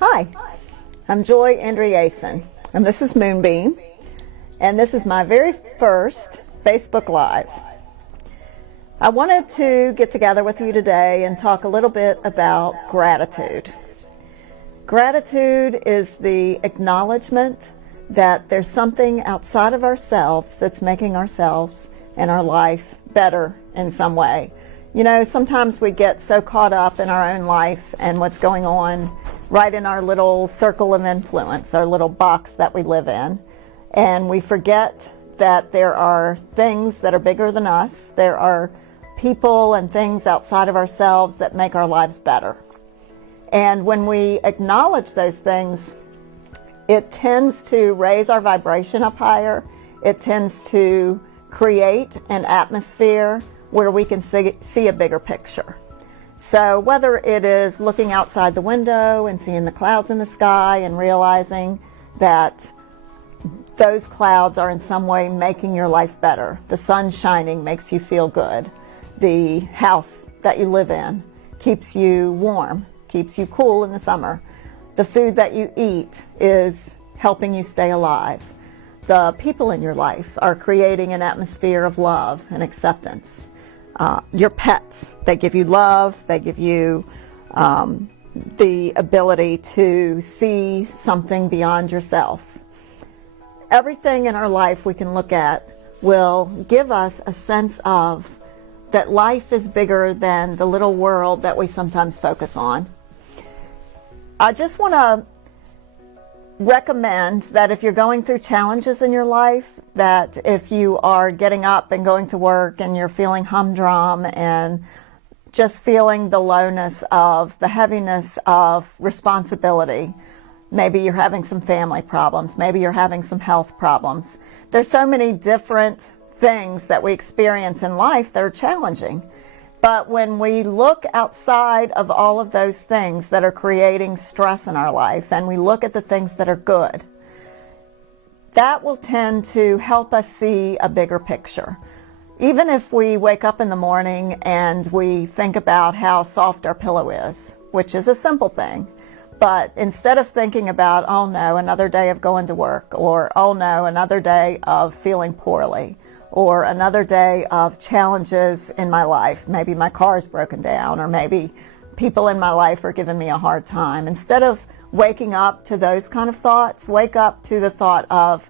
Hi, I'm Joy Andreasen, and this is Moonbeam, and this is my very first Facebook Live. I wanted to get together with you today and talk a little bit about gratitude. Gratitude is the acknowledgement that there's something outside of ourselves that's making ourselves and our life better in some way. You know, sometimes we get so caught up in our own life and what's going on right in our little circle of influence, our little box that we live in, and we forget that there are things that are bigger than us. There are people and things outside of ourselves that make our lives better. And when we acknowledge those things, it tends to raise our vibration up higher. It tends to create an atmosphere where we can see a bigger picture. So whether it is looking outside the window and seeing the clouds in the sky and realizing that those clouds are in some way making your life better. The sun shining makes you feel good. The house that you live in keeps you warm, keeps you cool in the summer. The food that you eat is helping you stay alive. The people in your life are creating an atmosphere of love and acceptance. Your pets, they give you love, they give you the ability to see something beyond yourself. Everything in our life we can look at will give us a sense of that life is bigger than the little world that we sometimes focus on. I just want to recommend that if you're going through challenges in your life, that if you are getting up and going to work and you're feeling humdrum and just feeling the lowness of the heaviness of responsibility, maybe you're having some family problems, maybe you're having some health problems. There's so many different things that we experience in life that are challenging. But when we look outside of all of those things that are creating stress in our life and we look at the things that are good, that will tend to help us see a bigger picture. Even if we wake up in the morning and we think about how soft our pillow is, which is a simple thing, but instead of thinking about, oh no, another day of going to work, or oh no, another day of feeling poorly, or another day of challenges in my life. Maybe my car is broken down, or maybe people in my life are giving me a hard time. Instead of waking up to those kind of thoughts, wake up to the thought of,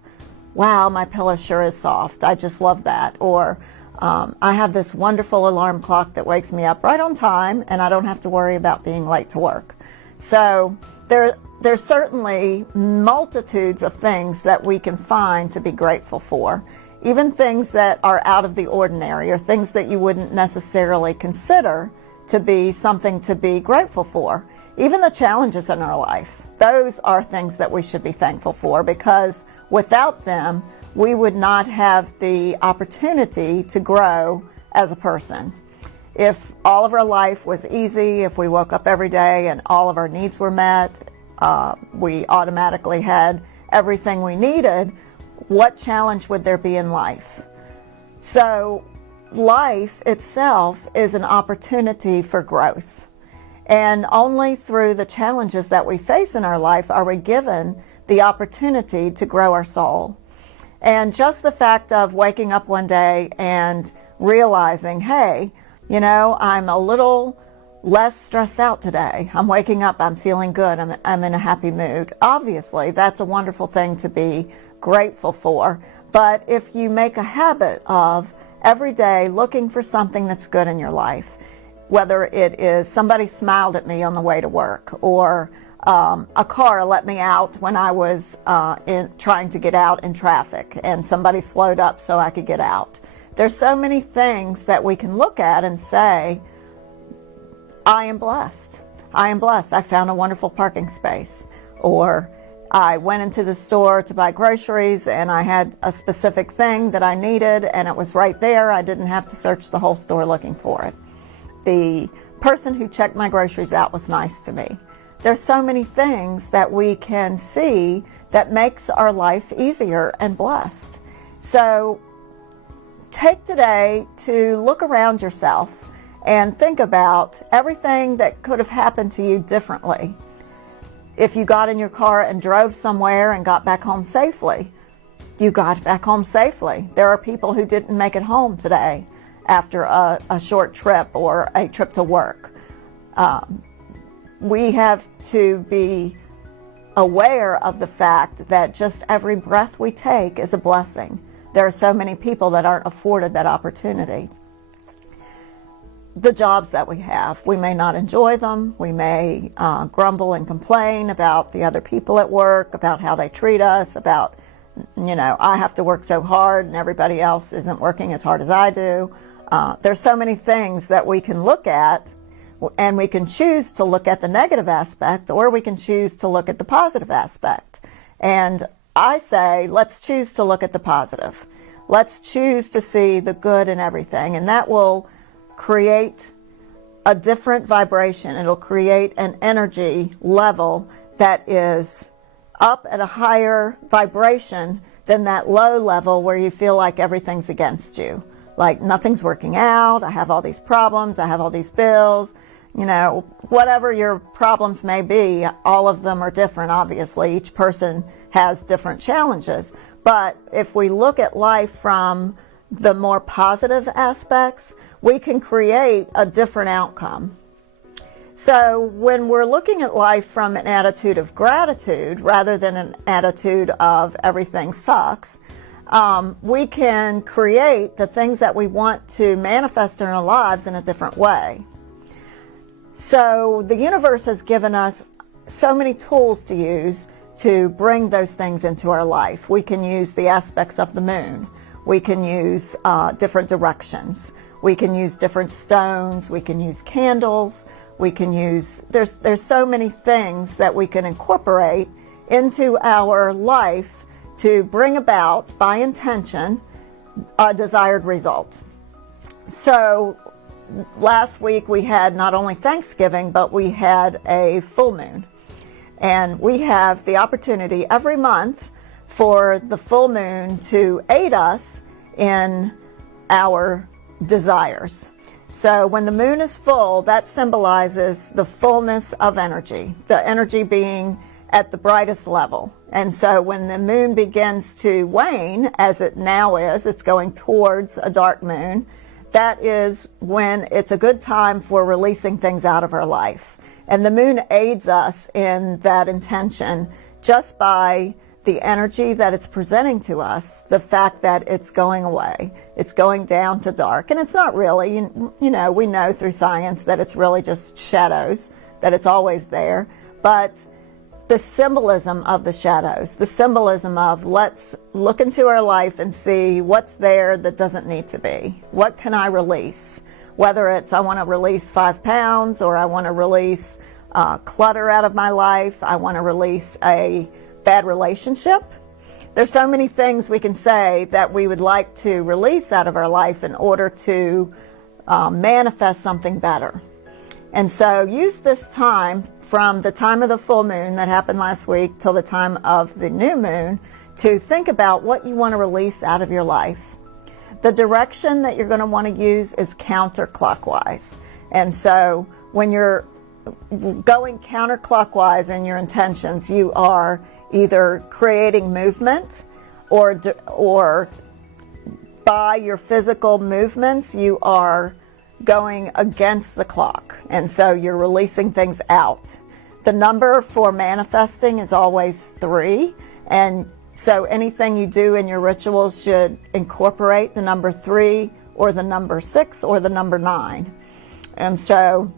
wow, my pillow sure is soft. I just love that. Or I have this wonderful alarm clock that wakes me up right on time, and I don't have to worry about being late to work. So there's certainly multitudes of things that we can find to be grateful for. Even things that are out of the ordinary, or things that you wouldn't necessarily consider to be something to be grateful for. Even the challenges in our life, those are things that we should be thankful for, because without them, we would not have the opportunity to grow as a person. If all of our life was easy, if we woke up every day and all of our needs were met, we automatically had everything we needed, what challenge would there be in life? So life itself is an opportunity for growth. And only through the challenges that we face in our life are we given the opportunity to grow our soul. And just the fact of waking up one day and realizing, hey, you know, I'm a little less stressed out today. I'm waking up, I'm feeling good, I'm in a happy mood. Obviously, that's a wonderful thing to be grateful for. But if you make a habit of every day looking for something that's good in your life, whether it is somebody smiled at me on the way to work, or a car let me out when I was trying to get out in traffic and somebody slowed up so I could get out. There's so many things that we can look at and say, I am blessed. I am blessed. I found a wonderful parking space. Or I went into the store to buy groceries and I had a specific thing that I needed and it was right there. I didn't have to search the whole store looking for it. The person who checked my groceries out was nice to me. There's so many things that we can see that makes our life easier and blessed. So take today to look around yourself and think about everything that could have happened to you differently. If you got in your car and drove somewhere and got back home safely, you got back home safely. There are people who didn't make it home today after a short trip or a trip to work. We have to be aware of the fact that just every breath we take is a blessing. There are so many people that aren't afforded that opportunity. The jobs that we have, we may not enjoy them. We may grumble and complain about the other people at work, about how they treat us, about, I have to work so hard and everybody else isn't working as hard as I do. There's so many things that we can look at, and we can choose to look at the negative aspect, or we can choose to look at the positive aspect. And I say, let's choose to look at the positive. Let's choose to see the good in everything, and that will create a different vibration. It'll create an energy level that is up at a higher vibration than that low level where you feel like everything's against you. Like nothing's working out, I have all these problems, I have all these bills, whatever your problems may be, all of them are different, obviously. Each person has different challenges. But if we look at life from the more positive aspects, we can create a different outcome. So when we're looking at life from an attitude of gratitude rather than an attitude of everything sucks, we can create the things that we want to manifest in our lives in a different way. So the universe has given us so many tools to use to bring those things into our life. We can use the aspects of the moon. We can use different directions. We can use different stones. We can use candles. We can use, there's so many things that we can incorporate into our life to bring about, by intention, a desired result. So last week we had not only Thanksgiving, but we had a full moon. And we have the opportunity every month for the full moon to aid us in our desires. So when the moon is full, that symbolizes the fullness of energy, the energy being at the brightest level. And so when the moon begins to wane, as it now is, it's going towards a dark moon, that is when it's a good time for releasing things out of our life. And the moon aids us in that intention just by the energy that it's presenting to us, the fact that it's going away, it's going down to dark. And it's not really, we know through science that it's really just shadows, that it's always there. But the symbolism of the shadows, the symbolism of let's look into our life and see what's there that doesn't need to be. What can I release? Whether it's I want to release 5 pounds, or I want to release clutter out of my life, I want to release a bad relationship. There's so many things we can say that we would like to release out of our life in order to manifest something better. And so use this time from the time of the full moon that happened last week till the time of the new moon to think about what you want to release out of your life. The direction that you're going to want to use is counterclockwise. And so when you're going counterclockwise in your intentions, you are either creating movement, or by your physical movements, you are going against the clock. And so you're releasing things out. The number for manifesting is always 3. And so anything you do in your rituals should incorporate the number 3 or the number 6 or the number 9. And so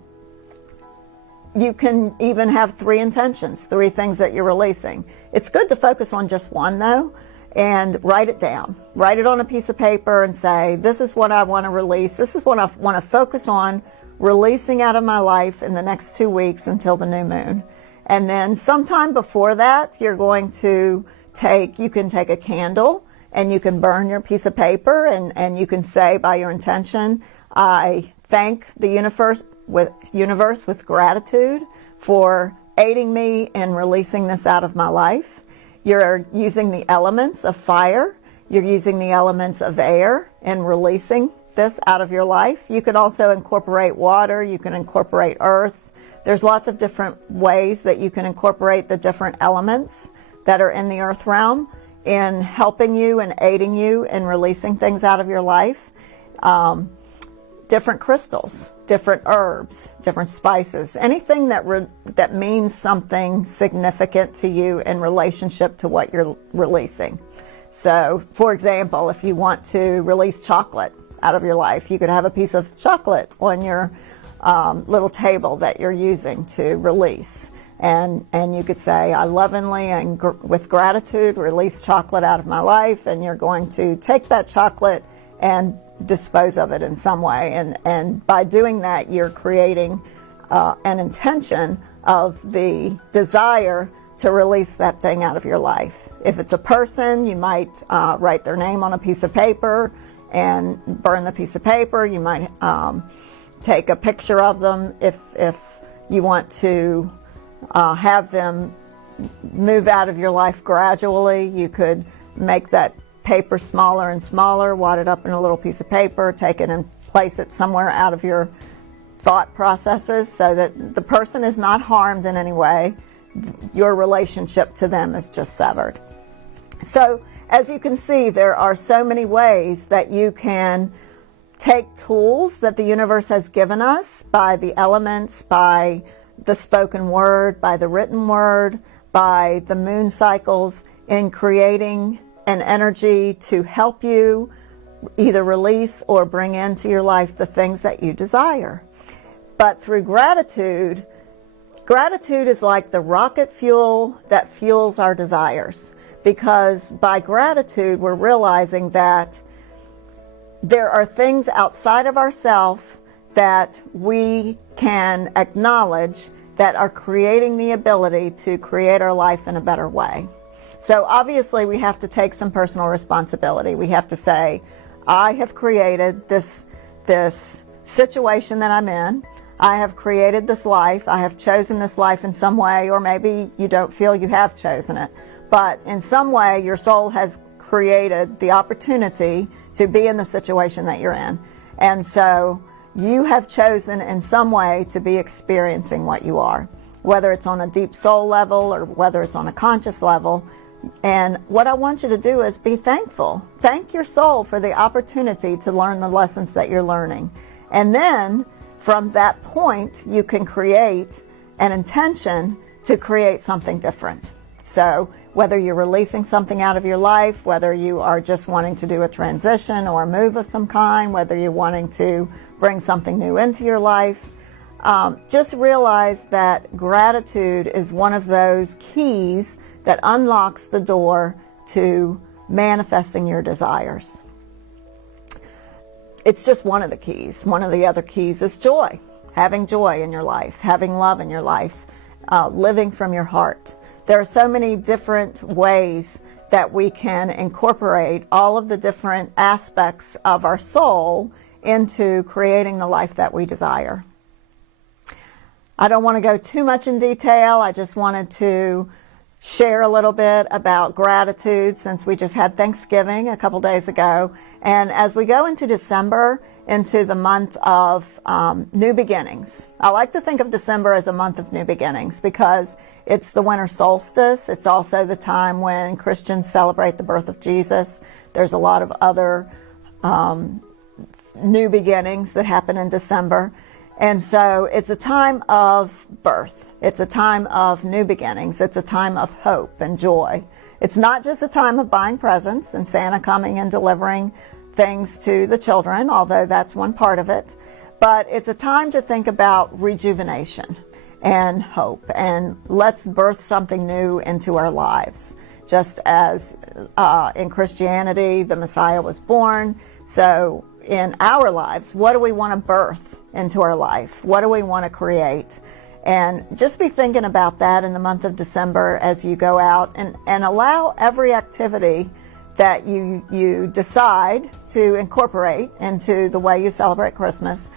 you can even have 3 intentions, 3 things that you're releasing. It's good to focus on just one though, and write it down. Write it on a piece of paper and say, this is what I want to release. This is what I want to focus on releasing out of my life in the next 2 weeks until the new moon. And then sometime before that, you're going to you can take a candle and you can burn your piece of paper, and you can say by your intention, I thank the universe with gratitude for aiding me in releasing this out of my life. You're using the elements of fire. You're using the elements of air in releasing this out of your life. You could also incorporate water. You can incorporate earth, There's lots of different ways that you can incorporate the different elements that are in the earth realm in helping you and aiding you in releasing things out of your life. Different crystals, different herbs, different spices, anything that means something significant to you in relationship to what you're releasing. So, for example, if you want to release chocolate out of your life, you could have a piece of chocolate on your little table that you're using to release. And you could say, I lovingly and with gratitude release chocolate out of my life, and you're going to take that chocolate and dispose of it in some way. And by doing that, you're creating an intention of the desire to release that thing out of your life. If it's a person, you might write their name on a piece of paper and burn the piece of paper. You might take a picture of them if you want to have them move out of your life gradually. You could make that paper smaller and smaller, wad it up in a little piece of paper, take it and place it somewhere out of your thought processes so that the person is not harmed in any way. Your relationship to them is just severed. So, as you can see, there are so many ways that you can take tools that the universe has given us by the elements, by the spoken word, by the written word, by the moon cycles, in creating an energy to help you either release or bring into your life the things that you desire. But through gratitude, gratitude is like the rocket fuel that fuels our desires, because by gratitude we're realizing that there are things outside of ourselves that we can acknowledge that are creating the ability to create our life in a better way. So obviously we have to take some personal responsibility. We have to say, I have created this situation that I'm in. I have created this life. I have chosen this life in some way, or maybe you don't feel you have chosen it. But in some way, your soul has created the opportunity to be in the situation that you're in. And so you have chosen in some way to be experiencing what you are, whether it's on a deep soul level or whether it's on a conscious level. And what I want you to do is be thankful. Thank your soul for the opportunity to learn the lessons that you're learning. And then from that point, you can create an intention to create something different. So whether you're releasing something out of your life, whether you are just wanting to do a transition or a move of some kind, whether you're wanting to bring something new into your life, just realize that gratitude is one of those keys that unlocks the door to manifesting your desires. It's just one of the keys. One of the other keys is joy. Having joy in your life, having love in your life, living from your heart. There are so many different ways that we can incorporate all of the different aspects of our soul into creating the life that we desire. I don't want to go too much in detail. I just wanted to share a little bit about gratitude since we just had Thanksgiving a couple days ago. And as we go into December, into the month of new beginnings, I like to think of December as a month of new beginnings because it's the winter solstice. It's also the time when Christians celebrate the birth of Jesus. There's a lot of other new beginnings that happen in December. And so it's a time of birth. It's a time of new beginnings. It's a time of hope and joy. It's not just a time of buying presents and Santa coming and delivering things to the children, although that's one part of it. But it's a time to think about rejuvenation and hope. And let's birth something new into our lives. Just as in Christianity, the Messiah was born. So in our lives, what do we want to birth into our life? What do we want to create? And just be thinking about that in the month of December as you go out and allow every activity that you decide to incorporate into the way you celebrate Christmas.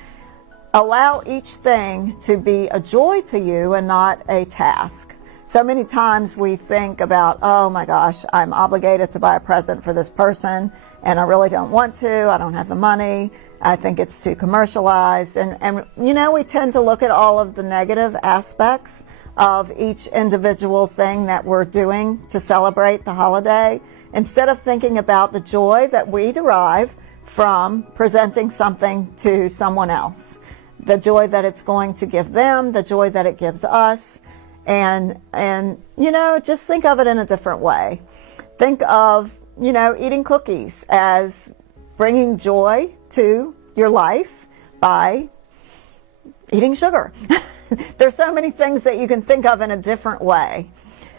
Allow each thing to be a joy to you and not a task. So many times we think about, oh my gosh, I'm obligated to buy a present for this person, and I really don't want to. I don't have the money. I think it's too commercialized. And you know, we tend to look at all of the negative aspects of each individual thing that we're doing to celebrate the holiday, instead of thinking about the joy that we derive from presenting something to someone else. The joy that it's going to give them, the joy that it gives us. And you know, just think of it in a different way. Think of, you know, eating cookies as bringing joy to your life by eating sugar. There's so many things that you can think of in a different way.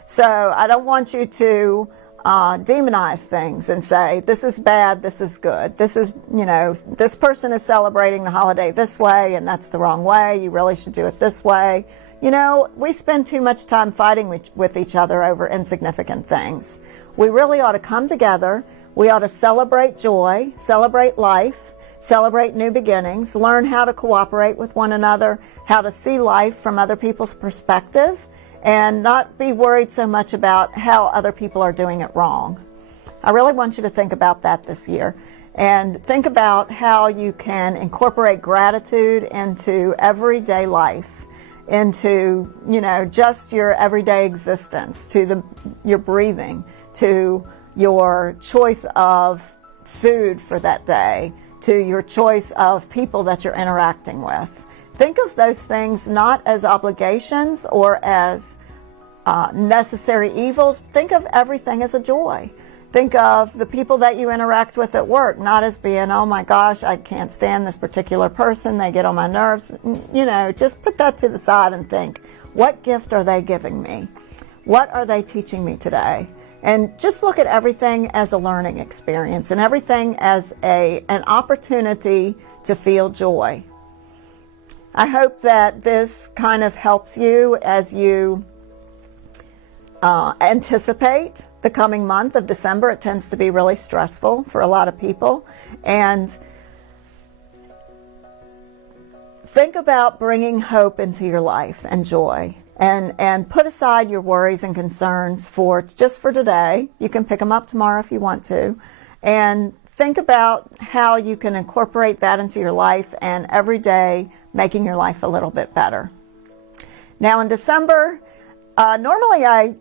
So I don't want you to demonize things and say, this is bad, this is good. This is, you know, this person is celebrating the holiday this way, and that's the wrong way. You really should do it this way. You know, we spend too much time fighting with each other over insignificant things. We really ought to come together. We ought to celebrate joy, celebrate life, celebrate new beginnings, learn how to cooperate with one another, how to see life from other people's perspective, and not be worried so much about how other people are doing it wrong. I really want you to think about that this year, and think about how you can incorporate gratitude into everyday life, into, you know, just your everyday existence, to your breathing, to your choice of food for that day, to your choice of people that you're interacting with. Think of those things not as obligations or as necessary evils. Think of everything as a joy. Think of the people that you interact with at work not as being, oh my gosh, I can't stand this particular person, they get on my nerves. You know, just put that to the side and think, what gift are they giving me? What are they teaching me today? And just look at everything as a learning experience and everything as an opportunity to feel joy. I hope that this kind of helps you as you anticipate the coming month of December. It tends to be really stressful for a lot of people. And think about bringing hope into your life and joy. And put aside your worries and concerns just for today. You can pick them up tomorrow if you want to. And think about how you can incorporate that into your life and every day making your life a little bit better. Now in December, normally I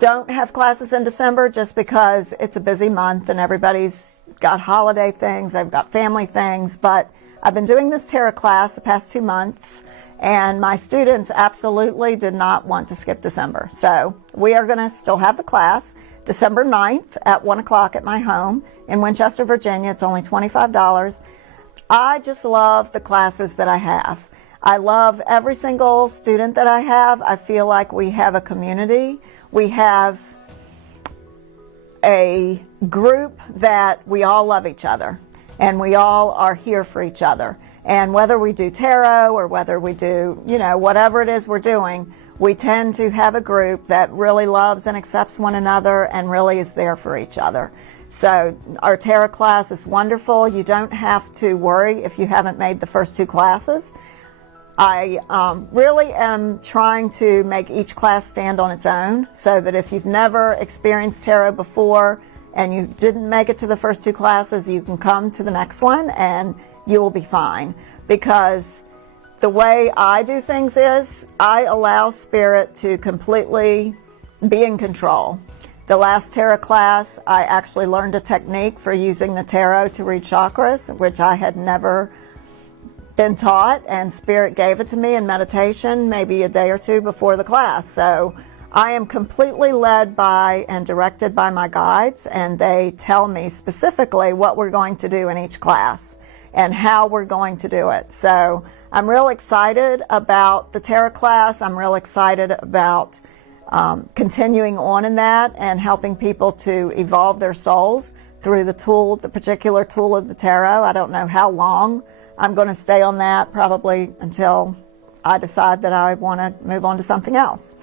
don't have classes in December just because it's a busy month and everybody's got holiday things, I've got family things, but I've been doing this tarot class the past 2 months, and my students absolutely did not want to skip December. So we are going to still have the class December 9th at 1 o'clock at my home in Winchester, Virginia. It's only $25. I just love the classes that I have. I love every single student that I have. I feel like we have a community. We have a group that we all love each other, and we all are here for each other. And whether we do tarot or whether we do, you know, whatever it is we're doing, we tend to have a group that really loves and accepts one another and really is there for each other. So our tarot class is wonderful. You don't have to worry if you haven't made the first 2 classes. I really am trying to make each class stand on its own so that if you've never experienced tarot before and you didn't make it to the first 2 classes, you can come to the next one and you will be fine. Because the way I do things is I allow Spirit to completely be in control. The last tarot class, I actually learned a technique for using the tarot to read chakras, which I had never been taught, and Spirit gave it to me in meditation maybe a day or 2 before the class. So I am completely led by and directed by my guides, and they tell me specifically what we're going to do in each class and how we're going to do it. So I'm real excited about the tarot class. I'm real excited about continuing on in that and helping people to evolve their souls through the particular tool of the tarot. I don't know how long I'm going to stay on that, probably until I decide that I want to move on to something else.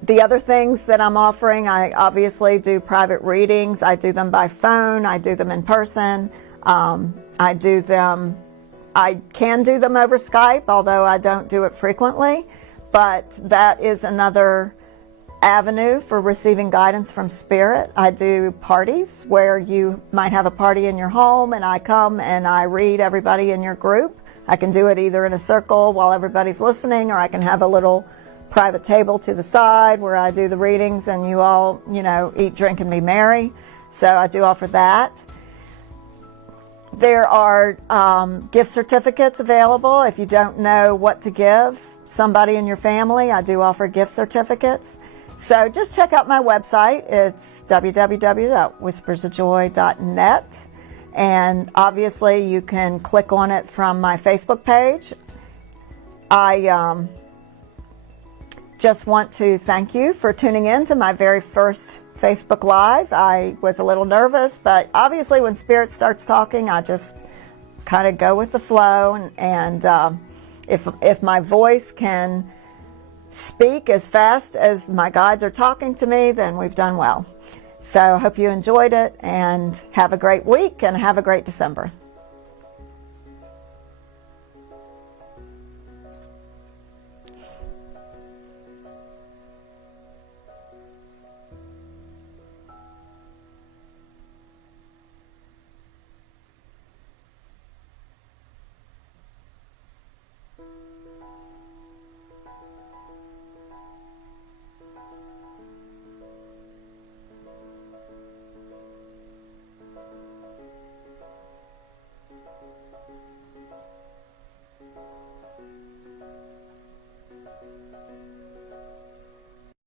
The other things that I'm offering, I obviously do private readings. I do them by phone. I do them in person. I can do them over Skype, although I don't do it frequently. but that is another avenue for receiving guidance from Spirit. I do parties where you might have a party in your home and I come and I read everybody in your group. I can do it either in a circle while everybody's listening, or I can have a little private table to the side where I do the readings and you all, eat, drink, and be merry. So I do offer that. There are gift certificates available. If you don't know what to give somebody in your family, I do offer gift certificates. So just check out my website. It's www.whispersofjoy.net. And obviously you can click on it from my Facebook page. I just want to thank you for tuning in to my very first Facebook Live. I was a little nervous, but obviously when Spirit starts talking, I just kind of go with the flow. And if my voice can speak as fast as my guides are talking to me, then we've done well. So I hope you enjoyed it, and have a great week and have a great December.